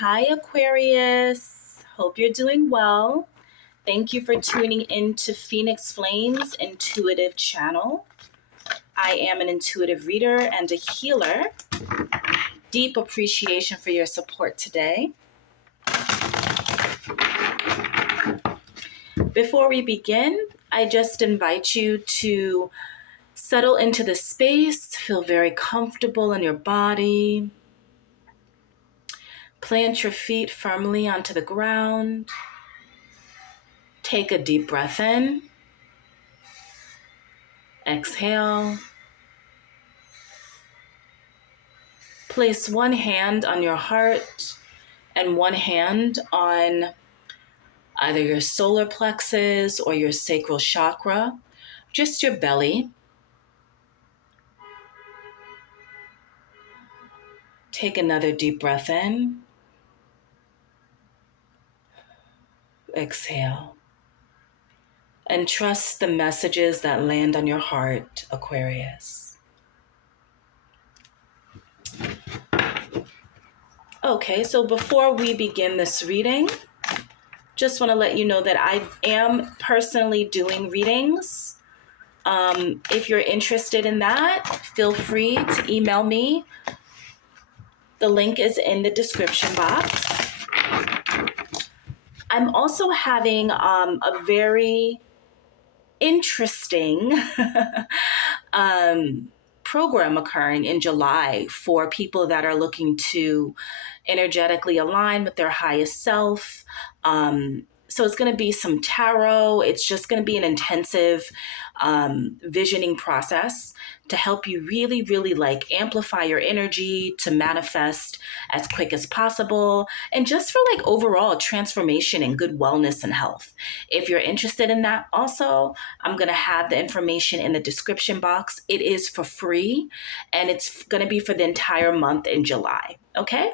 Hi, Aquarius. Hope you're doing well. Thank you for tuning in to Phoenix Flames Intuitive Channel. I am an intuitive reader and a healer. Deep appreciation for your support today. Before we begin, I just invite you to settle into the space, feel very comfortable in your body. Plant your feet firmly onto the ground. Take a deep breath in. Exhale. Place one hand on your heart and one hand on either your solar plexus or your sacral chakra, just your belly. Take another deep breath in. Exhale. And trust the messages that land on your heart, Aquarius. Okay, so before we begin this reading, just want to let you know that I am personally doing readings. If you're interested in that, feel free to email me. The link is in the description box. I'm also having a very interesting program occurring in July for people that are looking to energetically align with their highest self. So it's going to be some tarot. It's just going to be an intensive visioning process to help you really, really amplify your energy to manifest as quick as possible, and just for overall transformation and good wellness and health. If you're interested in that also, I'm going to have the information in the description box. It is for free, and it's going to be for the entire month in July. Okay?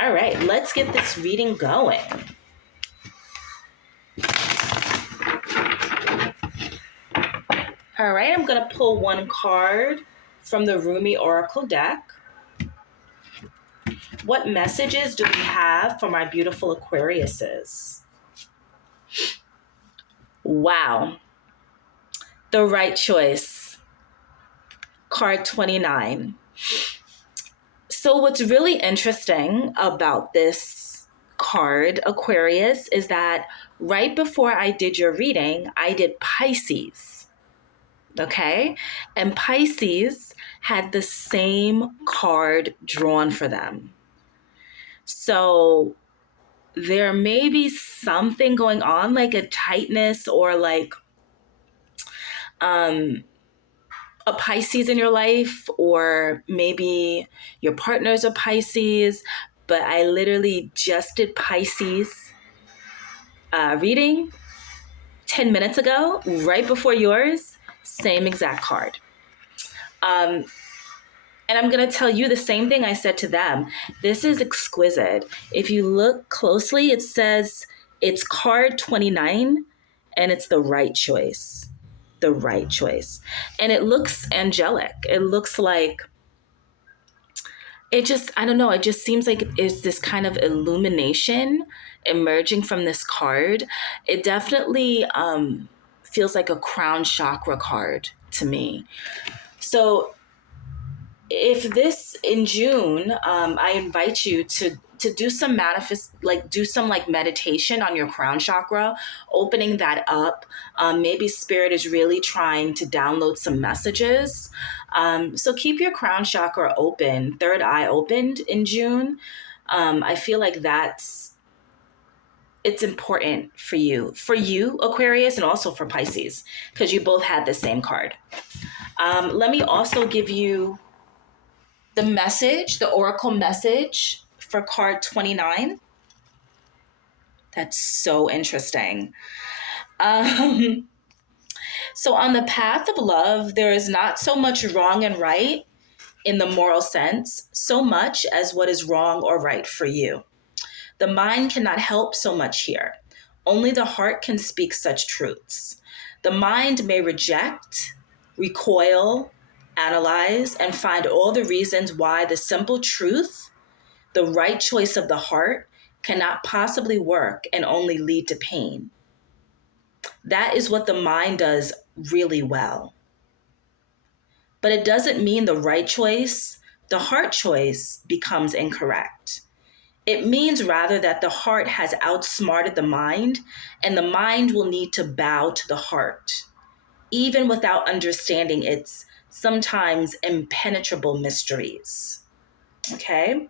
All right, let's get this reading going. All right, I'm going to pull one card from the Rumi Oracle deck. What messages do we have for my beautiful Aquariuses? Wow. The right choice. Card 29. So what's really interesting about this card, Aquarius, is that right before I did your reading, I did Pisces. Okay? And Pisces had the same card drawn for them. So there may be something going on, like a tightness or a Pisces in your life, or maybe your partner's a Pisces, but I literally just did Pisces reading 10 minutes ago, right before yours, same exact card. And I'm going to tell you the same thing I said to them. This is exquisite. If you look closely, it says it's card 29, and it's the right choice. The right choice. And it looks angelic. It looks like, it just seems like it's this kind of illumination emerging from this card. It definitely feels like a crown chakra card to me. So if this in June, I invite you to do some meditation on your crown chakra, opening that up. Maybe spirit is really trying to download some messages. So keep your crown chakra open, third eye opened in June. I feel like it's important for you, Aquarius, and also for Pisces, because you both had the same card. Let me also give you the message, the oracle message for card 29. That's so interesting. So on the path of love, there is not so much wrong and right in the moral sense, so much as what is wrong or right for you. The mind cannot help so much here. Only the heart can speak such truths. The mind may reject, recoil, analyze, and find all the reasons why the simple truth, The right choice of the heart cannot possibly work and only lead to pain. That is what the mind does really well. But it doesn't mean the right choice, the heart choice, becomes incorrect. It means rather that the heart has outsmarted the mind, and the mind will need to bow to the heart, even without understanding its sometimes impenetrable mysteries. Okay?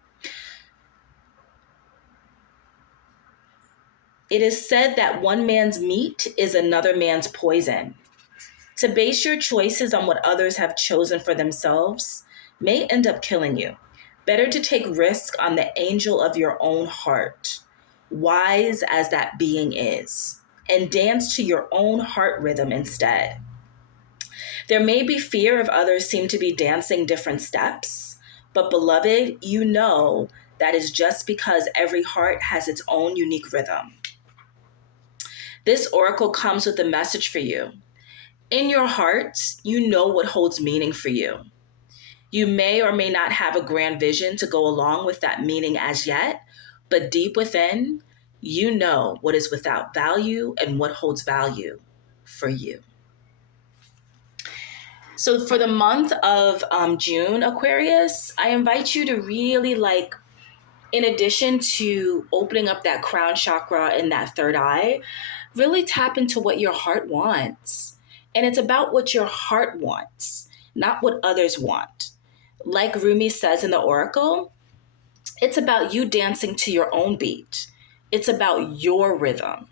It is said that one man's meat is another man's poison. To base your choices on what others have chosen for themselves may end up killing you. Better to take risk on the angel of your own heart, wise as that being is, and dance to your own heart rhythm instead. There may be fear if others seem to be dancing different steps, but beloved, you know that is just because every heart has its own unique rhythm. This oracle comes with a message for you. In your heart, you know what holds meaning for you. You may or may not have a grand vision to go along with that meaning as yet, but deep within, you know what is without value and what holds value for you. So for the month of June, Aquarius, I invite you to really in addition to opening up that crown chakra and that third eye, really tap into what your heart wants. And it's about what your heart wants, not what others want. Like Rumi says in the Oracle, it's about you dancing to your own beat. It's about your rhythm.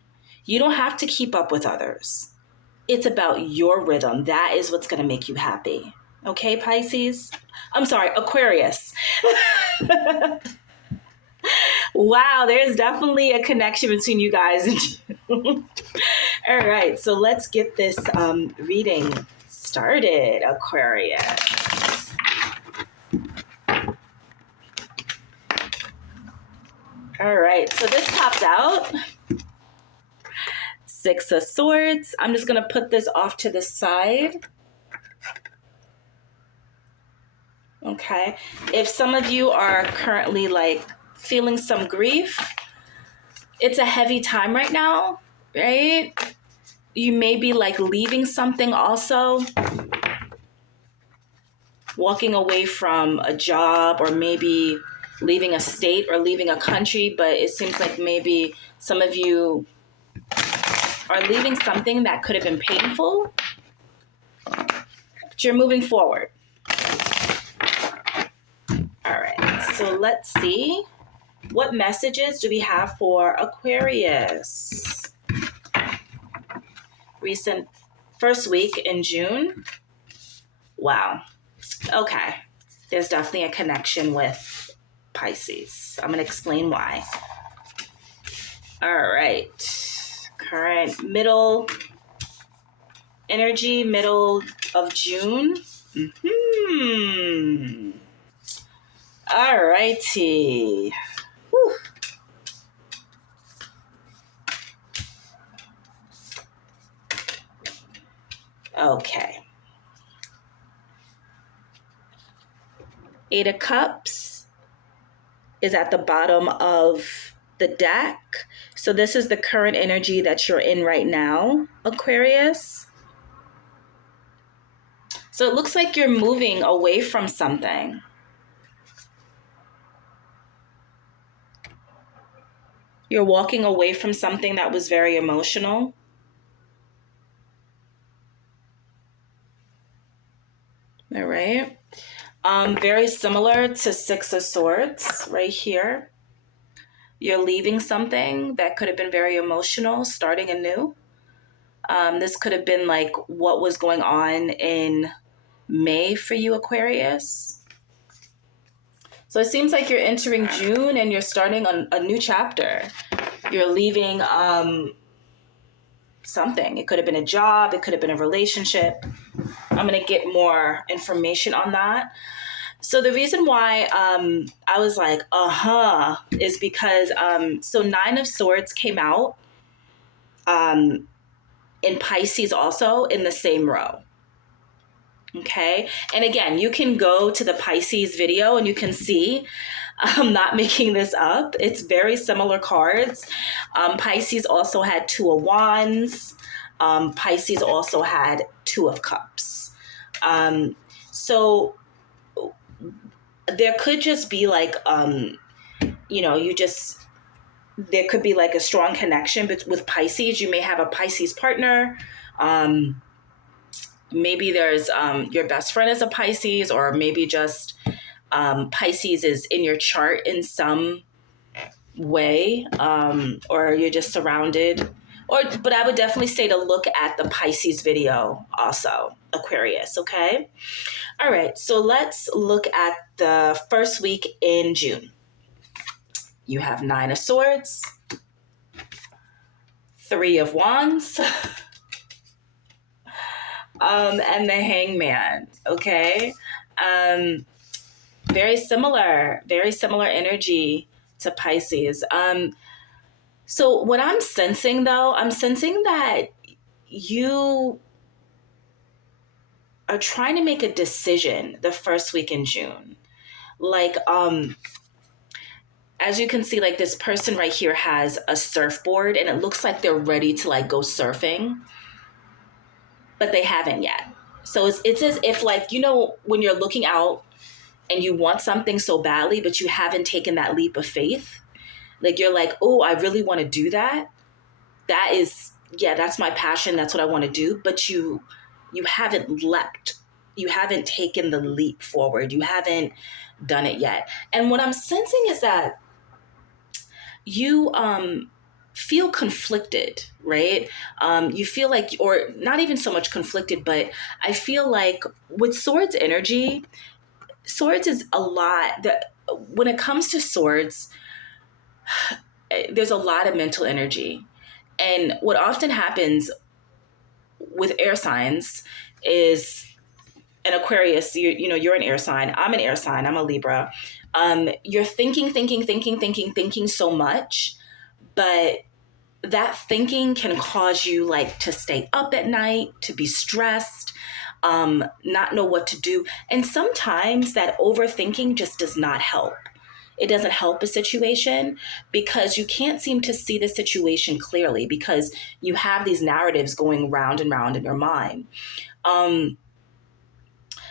You don't have to keep up with others. It's about your rhythm. That is what's going to make you happy. Okay, Pisces? I'm sorry, Aquarius. Wow, there's definitely a connection between you guys. All right, so let's get this reading started, Aquarius. All right, so this popped out. Six of Swords. I'm just going to put this off to the side. Okay. If some of you are currently feeling some grief, it's a heavy time right now, right? You may be leaving something also, walking away from a job, or maybe leaving a state or leaving a country, but it seems like maybe some of you are leaving something that could have been painful, but you're moving forward. All right, so let's see. What messages do we have for Aquarius? Recent first week in June. Wow. Okay. There's definitely a connection with Pisces. I'm going to explain why. All right. Current middle energy, middle of June. All righty. Whew. Okay. Eight of Cups is at the bottom of the deck. So this is the current energy that you're in right now, Aquarius. So it looks like you're moving away from something. You're walking away from something that was very emotional. All right. Very similar to Six of Swords right here. You're leaving something that could have been very emotional, starting anew. This could have been what was going on in May for you, Aquarius. So it seems like you're entering June and you're starting a new chapter. You're leaving something. It could have been a job. It could have been a relationship. I'm going to get more information on that. So the reason why I was is because so Nine of Swords came out in Pisces also in the same row. Okay. And again, you can go to the Pisces video and you can see I'm not making this up. It's very similar cards. Pisces also had Two of Wands. Pisces also had Two of Cups. Um, so there could just be like, you just, there could be like a strong connection with Pisces. You may have a Pisces partner. Um, Maybe there's your best friend is a Pisces, or maybe just Pisces is in your chart in some way, or you're just surrounded. But I would definitely say to look at the Pisces video also, Aquarius, okay? All right, so let's look at the first week in June. You have Nine of Swords, Three of Wands, and the Hangman, okay? Um, very similar energy to Pisces. So what I'm sensing though, I'm sensing that you are trying to make a decision the first week in June. Like, as you can see, like this person right here has a surfboard and it looks like they're ready to like go surfing, but they haven't yet. So it's as if like, when you're looking out and you want something so badly, but you haven't taken that leap of faith. Like you're like, oh, I really want to do that. That is, yeah, that's my passion. That's what I want to do. But you haven't leapt. You haven't taken the leap forward. You haven't done it yet. And what I'm sensing is that you feel conflicted, right? You feel like, or not even so much conflicted, but I feel like with swords energy, swords is a lot that when it comes to swords, there's a lot of mental energy. And what often happens with air signs is an Aquarius, you're an air sign. I'm an air sign. I'm a Libra. You're thinking so much, but that thinking can cause you like to stay up at night, to be stressed, not know what to do. And sometimes that overthinking just does not help. It doesn't help a situation because you can't seem to see the situation clearly because you have these narratives going round and round in your mind. Um,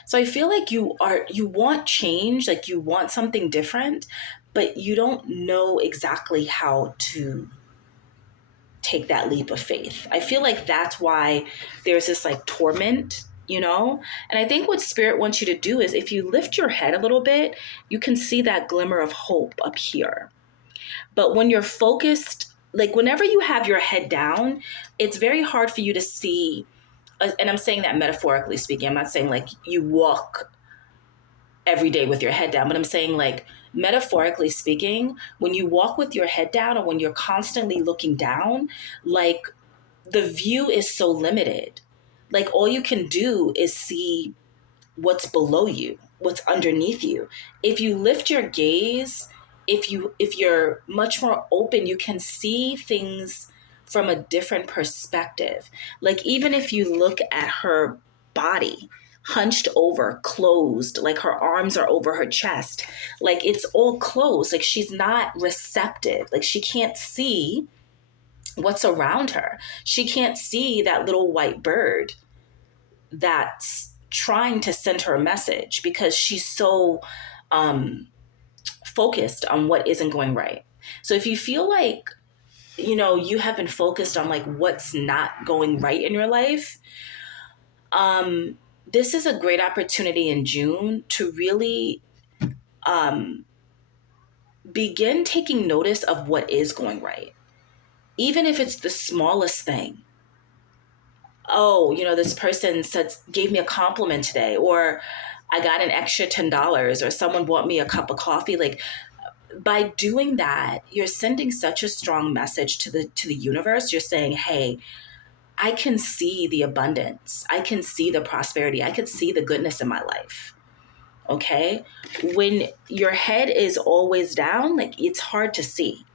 so I feel like you want change, like you want something different, but you don't know exactly how to take that leap of faith. I feel like that's why there's this like torment, And I think what spirit wants you to do is if you lift your head a little bit, you can see that glimmer of hope up here. But when you're focused, like whenever you have your head down, it's very hard for you to see. And I'm saying that metaphorically speaking. I'm not saying like you walk every day with your head down, but I'm saying like metaphorically speaking, when you walk with your head down or when you're constantly looking down, like the view is so limited. Like all you can do is see what's below you, what's underneath you. If you lift your gaze, if you're much more open, you can see things from a different perspective. Like even if you look at her body, hunched over, closed, like her arms are over her chest, like it's all closed, like she's not receptive, like she can't see what's around her. She can't see that little white bird that's trying to send her a message because she's so focused on what isn't going right. So if you feel like, you have been focused on like what's not going right in your life, this is a great opportunity in June to really um, begin taking notice of what is going right. Even if it's the smallest thing. Oh, this person gave me a compliment today, or I got an extra $10, or someone bought me a cup of coffee. Like by doing that, you're sending such a strong message to the universe. You're saying, hey, I can see the abundance. I can see the prosperity. I can see the goodness in my life. Okay? When your head is always down, like it's hard to see.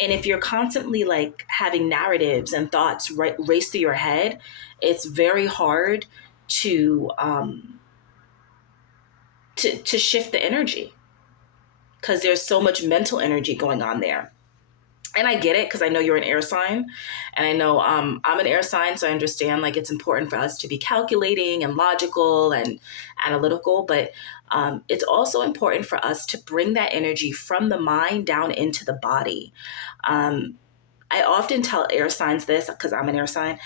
And if you're constantly like having narratives and thoughts race through your head, it's very hard to to shift the energy. because there's so much mental energy going on there. And I get it because I know you're an air sign, and I know I'm an air sign, so I understand like it's important for us to be calculating and logical and analytical, but it's also important for us to bring that energy from the mind down into the body. Um, I often tell air signs this because I'm an air sign.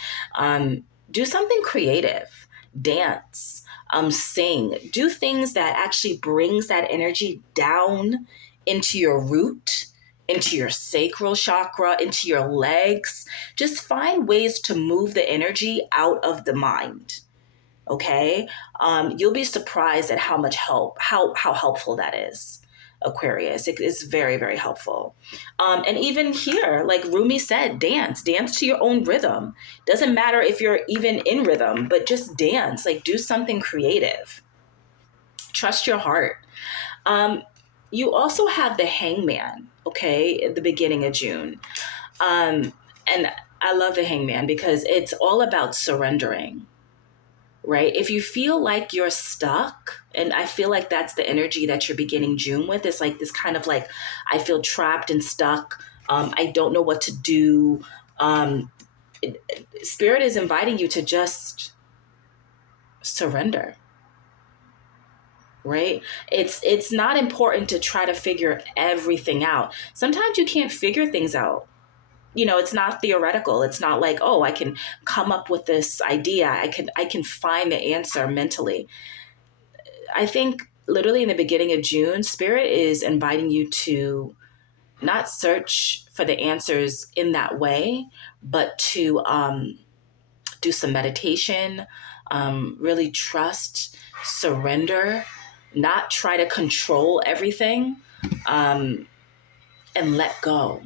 Do something creative, dance, sing, do things that actually brings that energy down into your root, into your sacral chakra, into your legs. Just find ways to move the energy out of the mind. Okay, you'll be surprised at how much help, how helpful that is. Aquarius, it is very, very helpful. And even here, like Rumi said, dance to your own rhythm. Doesn't matter if you're even in rhythm, but just dance, like do something creative. Trust your heart. Um, you also have the hangman, okay, at the beginning of June. And I love the hangman because it's all about surrendering, right? If you feel like you're stuck, and I feel like that's the energy that you're beginning June with, it's like this kind of like, I feel trapped and stuck. I don't know what to do. Um, Spirit is inviting you to just surrender, right? It's not important to try to figure everything out. Sometimes you can't figure things out. You know, it's not theoretical. It's not like, oh, I can come up with this idea. I can find the answer mentally. I think literally in the beginning of June, Spirit is inviting you to not search for the answers in that way, but to do some meditation, really trust, surrender, not try to control everything, um, and let go.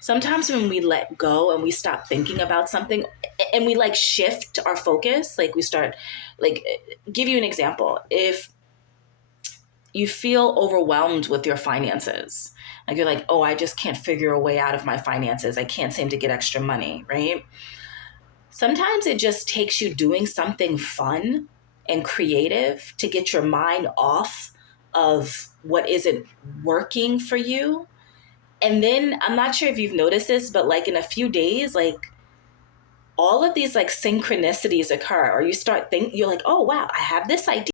Sometimes when we let go and we stop thinking about something and we like shift our focus, like we start, like, give you an example. If you feel overwhelmed with your finances, like you're like, oh, I just can't figure a way out of my finances. I can't seem to get extra money, right? Sometimes it just takes you doing something fun and creative to get your mind off of what isn't working for you. And then I'm not sure if you've noticed this, but like in a few days, like all of these like synchronicities occur, or you start you're like, oh wow, I have this idea.